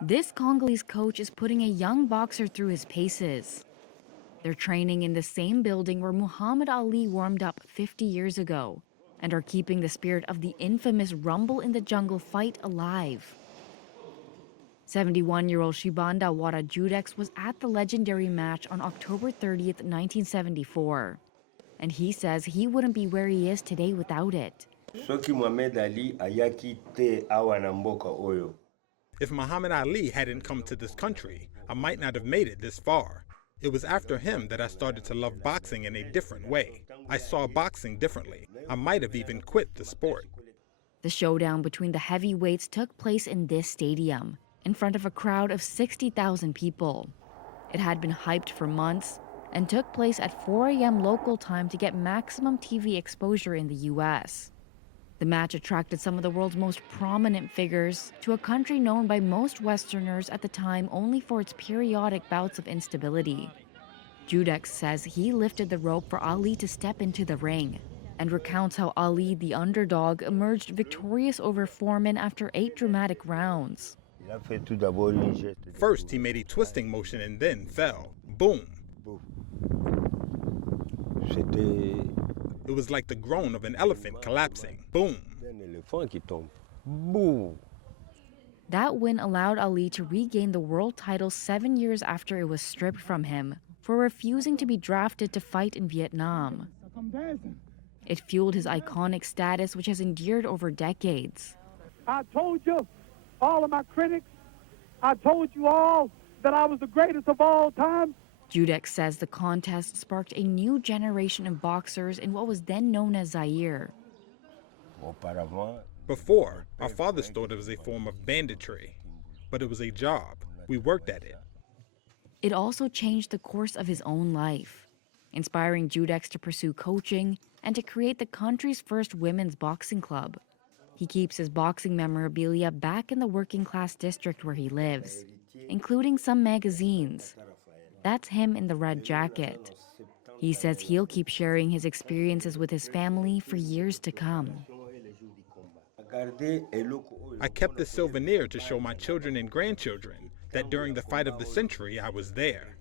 This Congolese coach is putting a young boxer through his paces. They're training in the same building where Muhammad Ali warmed up 50 years ago and are keeping the spirit of the infamous Rumble in the Jungle fight alive. 71-year-old Tshibanda Wata Judex was at the legendary match on October 30th, 1974. And he says he wouldn't be where he is today without it. If Muhammad Ali hadn't come to this country, I might not have made it this far. It was after him that I started to love boxing in a different way. I saw boxing differently. I might have even quit the sport. The showdown between the heavyweights took place in this stadium, in front of a crowd of 60,000 people. It had been hyped for months and took place at 4 a.m. local time to get maximum TV exposure in the U.S. The match attracted some of the world's most prominent figures to a country known by most Westerners at the time only for its periodic bouts of instability. Judex says he lifted the rope for Ali to step into the ring and recounts how Ali, the underdog, emerged victorious over Foreman after 8 dramatic rounds. First, he made a twisting motion and then fell. Boom. It was like the groan of an elephant collapsing. Boom. That win allowed Ali to regain the world title 7 years after it was stripped from him for refusing to be drafted to fight in Vietnam. It fueled his iconic status, which has endured over decades. I told you, all of my critics, I told you all that I was the greatest of all time. Judex says the contest sparked a new generation of boxers in what was then known as Zaire. Before, our fathers thought it was a form of banditry, but it was a job. We worked at it. It also changed the course of his own life, inspiring Judex to pursue coaching and to create the country's first women's boxing club. He keeps his boxing memorabilia back in the working-class district where he lives, including some magazines. That's him in the red jacket. He says he'll keep sharing his experiences with his family for years to come. I kept this souvenir to show my children and grandchildren that during the fight of the century I was there.